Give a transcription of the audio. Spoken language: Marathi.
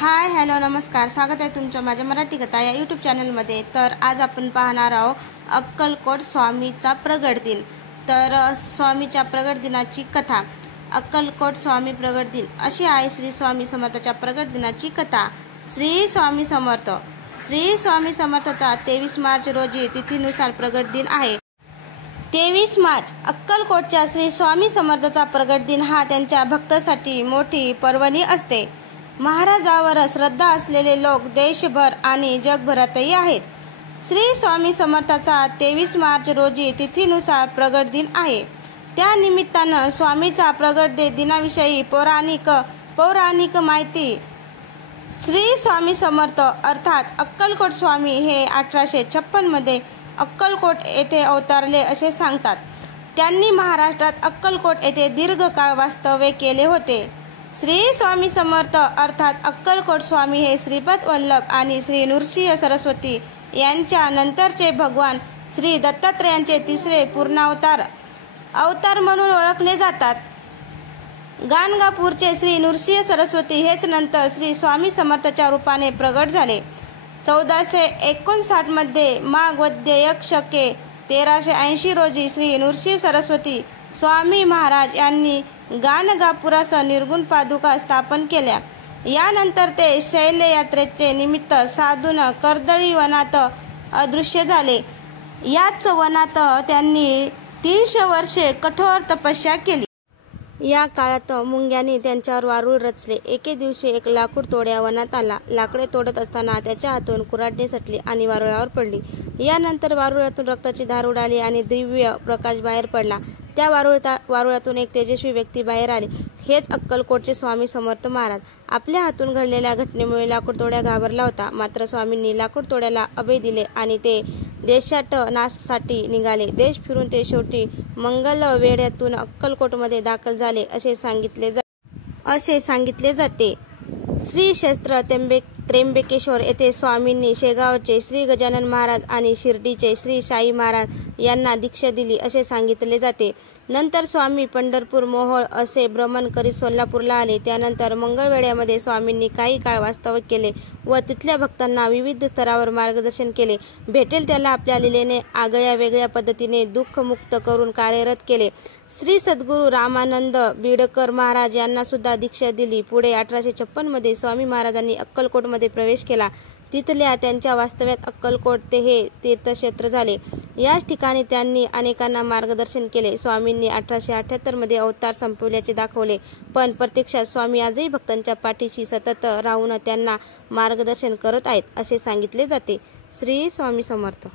हाय हॅलो नमस्कार, स्वागत आहे तुमचं माझ्या मराठी कथा या यूट्यूब चॅनलमध्ये। तर आज आपण पाहणार आहोत अक्कलकोट स्वामीचा प्रगट दिन। तर स्वामीच्या प्रगट दिनाची कथा। अक्कलकोट स्वामी प्रगट दिन अशी आहे श्री स्वामी समर्थाच्या प्रगट दिनाची कथा। श्री स्वामी समर्थ समर्थाचा 23 मार्च रोजी तिथीनुसार प्रगट दिन आहे। 23 मार्च अक्कलकोटच्या श्री स्वामी समर्थाचा प्रगट दिन हा त्यांच्या भक्तांसाठी मोठी पर्वणी असते। महाराजावर श्रद्धा असलेले लोक देशभर आणि जगभरातही आहेत। श्री स्वामी समर्थाचा 23 मार्च रोजी तिथीनुसार प्रगट दिन आहे। त्या निमित्तानं स्वामीचा प्रगट दिनाविषयी पौराणिक माहिती। श्री स्वामी समर्थ अर्थात अक्कलकोट स्वामी हे 1856 मध्ये अक्कलकोट येथे अवतरले असे सांगतात। त्यांनी महाराष्ट्रात अक्कलकोट येथे दीर्घकाळ वास्तव्य केले होते। श्री स्वामी समर्थ अर्थात अक्कलकोट स्वामी हे श्रीपाद वल्लभ आणि श्री नृसिंह सरस्वती यांच्या नंतरचे भगवान श्री दत्तात्रेयांचे तिसरे पूर्णावतार म्हणून ओळखले जातात। गाणगापूरचे श्री नृसिंह सरस्वती हेच नंतर श्री स्वामी समर्थाच्या रूपाने प्रगट झाले। 1459 मध्ये माघ वद्य एक शके 1380 रोजी श्री नृसिंह सरस्वती स्वामी महाराज यांनी गाणगापुरासह निर्गुण पादुका स्थापन केल्या। यानंतर ते शैलयात्रेचे निमित्त साधून कर्दळी वनात अदृश्य झाले। याच वनात त्यांनी 300 वर्षे कठोर तपस्या केली। या काळात मुंग्यांनी त्यांच्यावर वारूळ रचले। एके दिवशी एक लाकूड तोड्या वनात आला। लाकडे तोडत असताना त्याच्या हातून कुऱ्हाडी सटली आणि वारुळावर पडली। यानंतर वारुळातून रक्ताची धार उडाली आणि दिव्य प्रकाश बाहेर पडला। त्या वारुळातून एक तेजस्वी व्यक्ती बाहेर आली। हेच अक्कलकोटचे स्वामी समर्थ महाराज। आपल्या हातून घडलेल्या घटनेमुळे लाकूड तोड्या घाबरला होता। मात्र स्वामींनी लाकूड तोड्याला अभय दिले आणि ते देशाटनासाठी निघाले। देश फिरून ते शेवटी मंगलवेढ्यातून अक्कलकोटमध्ये दाखल झाले असे सांगितले जाते। श्री क्षेत्र त्र्यंबकेश्वर येथे स्वामींनी शेगावचे श्री गजानन महाराज आणि शिर्डीचे श्री साई महाराज यांना दीक्षा दिली असे सांगितले जाते। नंतर स्वामी पंढरपूर मोहोळ असे भ्रमण करीत सोलापूरला आले। त्यानंतर मंगळवेढ्यामध्ये स्वामींनी काही काळ वास्तव्य केले व तिथल्या भक्तांना विविध स्तरावर मार्गदर्शन केले। भेटेल त्याला आपल्या लीलेने आगळ्या वेगळ्या पद्धतीने दुःखमुक्त करून कार्यरत केले। श्री सद्गुरू रामानंद बिडकर महाराज यांना सुद्धा दीक्षा दिली। पुढे 1856 मध्ये स्वामी महाराजांनी अक्कलकोटमध्ये प्रवेश केला। तिथल्या त्यांच्या वास्तव्यात अक्कलकोट ते हे तीर्थक्षेत्र झाले। याच ठिकाणी त्यांनी अनेकांना मार्गदर्शन केले। स्वामींनी 1878 मध्ये अवतार संपवल्याचे दाखवले, पण प्रत्यक्षात स्वामी आजही भक्तांच्या पाठीशी सतत राहून त्यांना मार्गदर्शन करत आहेत असे सांगितले जाते। श्री स्वामी समर्थ।